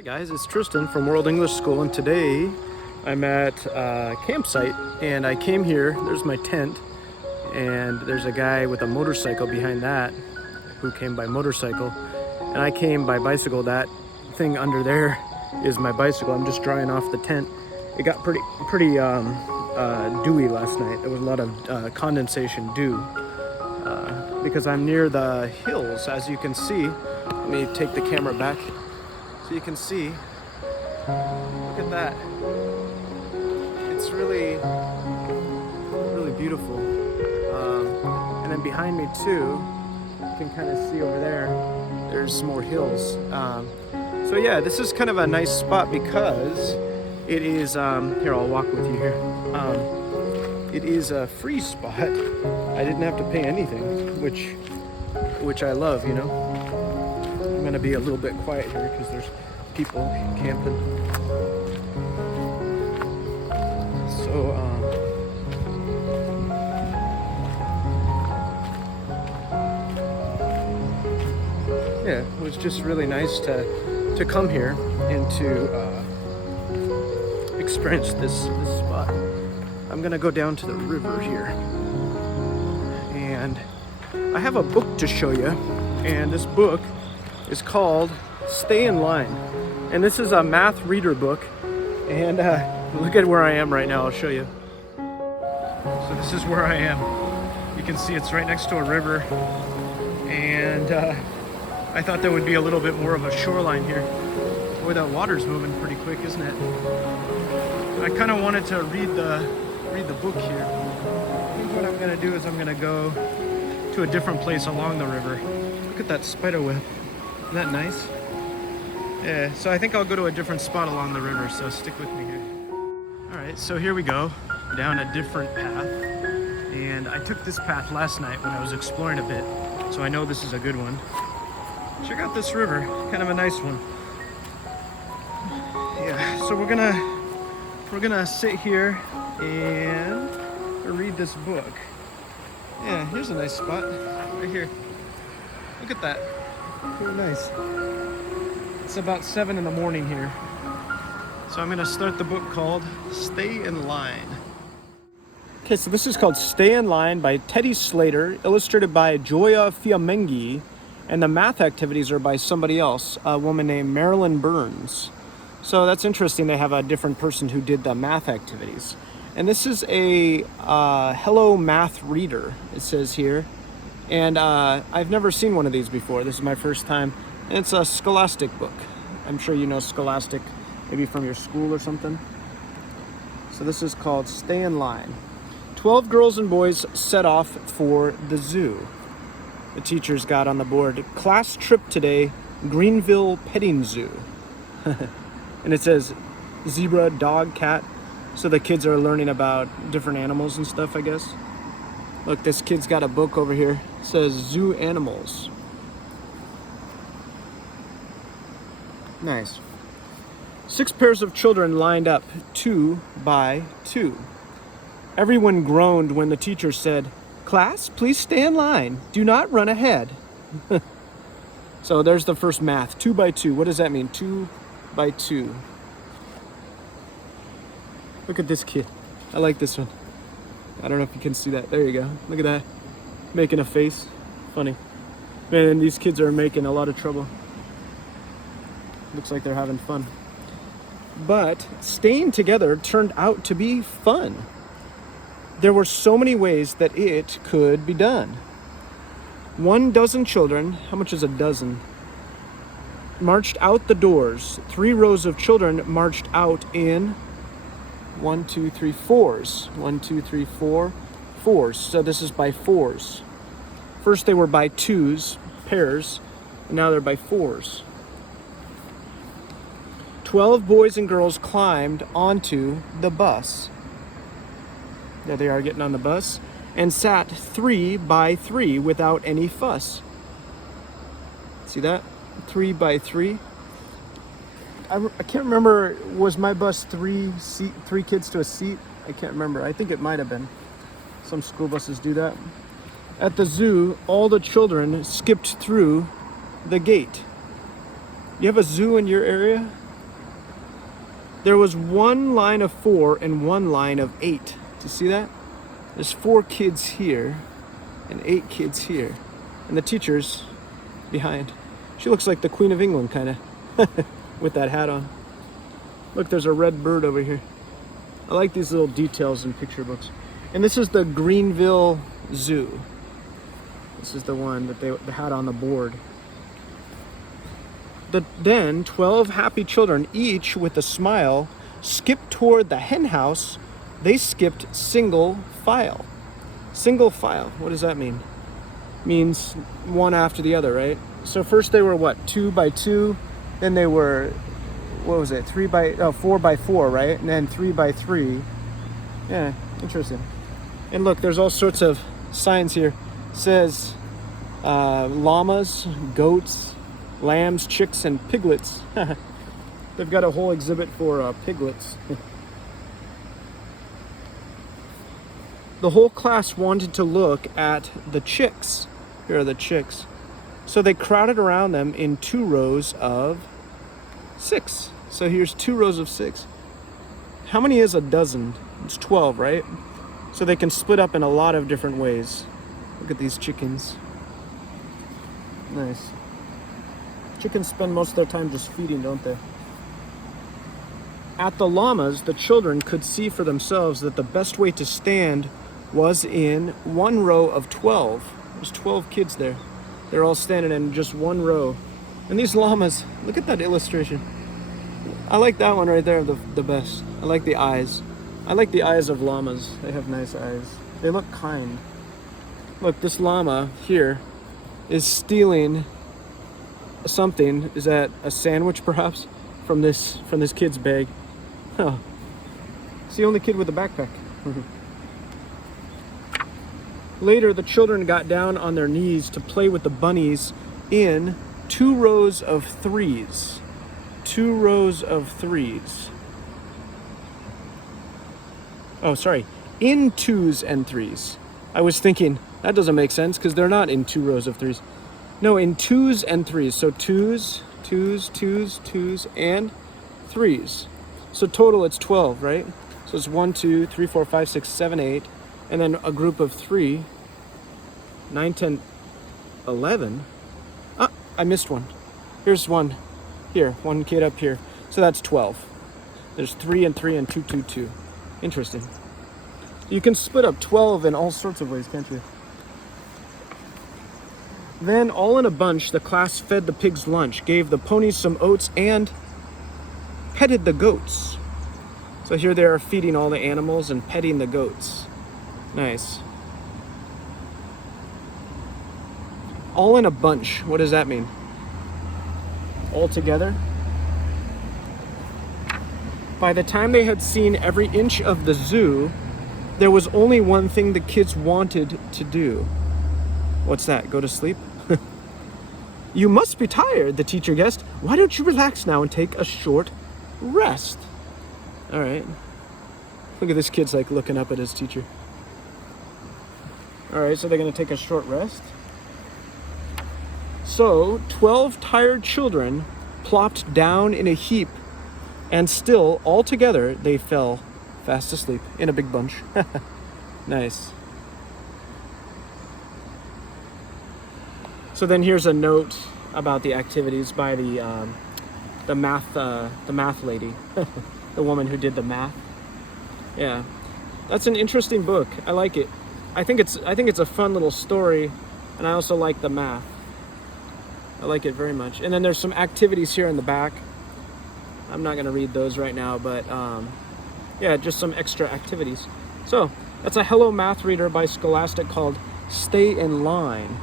Hi guys, it's Tristan from World English School, and today I'm at a campsite and I came here. There's my tent and there's a guy with a motorcycle behind that who came by motorcycle, and I came by bicycle. That thing under there is my bicycle. I'm just drying off the tent. It got pretty dewy last night. There was a lot of condensation dew because I'm near the hills, as you can see. Let me take the camera back so you can see. Look at that. It's really beautiful. And then behind me too, you can kind of see over there, there's some more hills. So yeah, this is kind of a nice spot because it is, here, I'll walk with you here. It is a free spot. I didn't have to pay anything, which I love, you know. I'm gonna be a little bit quiet here because there's people camping. So, yeah, it was just really nice to come here and to experience this spot. I'm gonna go down to the river here, and I have a book to show you, and this book is called Stay in Line, and this is a math reader book. And look at where I am right now. I'll show you. So this is where I am. You can see it's right next to a river, and I thought there would be a little bit more of a shoreline here. Boy, that water's moving pretty quick, isn't it? I kind of wanted to read the book here. I think what I'm gonna do is I'm gonna go to a different place along the river. Look at that spider web. Isn't that nice? Yeah, so I think I'll go to a different spot along the river, so stick with me here. All right, so here we go, down a different path. And I took this path last night when I was exploring a bit, so I know this is a good one. Check out this river, kind of a nice one. Yeah, so we're gonna sit here and read this book. Yeah, here's a nice spot, right here. Look at that, very nice. It's about 7 in the morning here. So I'm gonna start the book called Stay in Line. Okay, so this is called Stay in Line by Teddy Slater, illustrated by Gioia Fiammenghi, and the math activities are by somebody else, a woman named Marilyn Burns. So that's interesting, they have a different person who did the math activities. And this is a Hello Math Reader, it says here. And I've never seen one of these before. This is my first time. And it's a Scholastic book. I'm sure you know Scholastic, maybe from your school or something. So this is called Stay in Line. 12 girls and boys set off for the zoo. The teachers got on the board. Class trip today, Greenville Petting Zoo. And it says zebra, dog, cat. So the kids are learning about different animals and stuff, I guess. Look, this kid's got a book over here. It says Zoo Animals. Nice. 6 pairs of children lined up, 2 by 2. Everyone groaned when the teacher said, "Class, please stay in line. Do not run ahead." So there's the first math, 2 by 2. What does that mean? 2 by 2. Look at this kid. I like this one. I don't know if you can see that. There you go. Look at that. Making a face. Funny. Man, these kids are making a lot of trouble. Looks like they're having fun. But staying together turned out to be fun. There were so many ways that it could be done. 1 dozen children, how much is a dozen? Marched out the doors. 3 rows of children marched out in 1, 2, 3, 4s. 1, 2, 3, 4, 4s. So this is by 4s. First they were by 2s, pairs, and now they're by 4s. 12 boys and girls climbed onto the bus. There they are getting on the bus, and sat 3 by 3 without any fuss. See that? 3 by 3. I can't remember, was my bus 3 kids to a seat? I can't remember. I think it might have been. Some school buses do that. At the zoo, all the children skipped through the gate. You have a zoo in your area? There was one line of 4 and one line of 8. Do you see that? There's 4 kids here and 8 kids here. And the teacher's behind. She looks like the Queen of England, kind of, with that hat on. Look, there's a red bird over here. I like these little details in picture books. And this is the Greenville Zoo. This is the one that they had on the board. Then 12 happy children, each with a smile, skipped toward the hen house. They skipped single file. Single file, what does that mean? Means one after the other, right? So first they were what, 2 by 2, then they were, what was it, 4 by 4, right? And then 3 by 3. Yeah, interesting. And look, there's all sorts of signs here. It says llamas, goats, lambs, chicks, and piglets. They've got a whole exhibit for piglets. The whole class wanted to look at the chicks. Here are the chicks. So they crowded around them in 2 rows of 6. So here's 2 rows of 6. How many is a dozen? It's 12, right? So they can split up in a lot of different ways. Look at these chickens. Nice. Chickens spend most of their time just feeding, don't they? At the llamas, the children could see for themselves that the best way to stand was in 1 row of 12. There's 12 kids there. They're all standing in just 1 row. And these llamas, look at that illustration. I like that one right there the best. I like the eyes. I like the eyes of llamas. They have nice eyes. They look kind. Look, this llama here is stealing something. Is that a sandwich perhaps from this kid's bag? Huh. It's the only kid with a backpack. Later, the children got down on their knees to play with the bunnies in 2 rows of 3s. 2 rows of 3s. Oh, sorry. In 2s and 3s. I was thinking, that doesn't make sense because they're not in 2 rows of 3s. No, in 2s and 3s. So 2s, 2s, 2s, 2s, and 3s. So total it's 12, right? So it's 1, 2, 3, 4, 5, 6, 7, 8. And then a group of 3. 9, 10, 11. Ah, I missed one. Here's one. Here, one kid up here. So that's 12. There's 3 and 3 and 2, 2, 2. Interesting. You can split up 12 in all sorts of ways, can't you? Then, all in a bunch, the class fed the pigs lunch, gave the ponies some oats, and petted the goats. So here they are feeding all the animals and petting the goats. Nice. All in a bunch. What does that mean? All together? By the time they had seen every inch of the zoo, there was only one thing the kids wanted to do. What's that? Go to sleep? You must be tired, the teacher guessed. Why don't you relax now and take a short rest? All right. Look at this kid's like looking up at his teacher. All right, so they're going to take a short rest. So 12 tired children plopped down in a heap, and still, all together, they fell fast asleep in a big bunch. Nice. So then here's a note about the activities by the math lady, the woman who did the math. Yeah, that's an interesting book. I like it. I think it's a fun little story, and I also like the math. I like it very much. And then there's some activities here in the back. I'm not going to read those right now, but yeah, just some extra activities. So that's a Hello Math Reader by Scholastic called Stay in Line.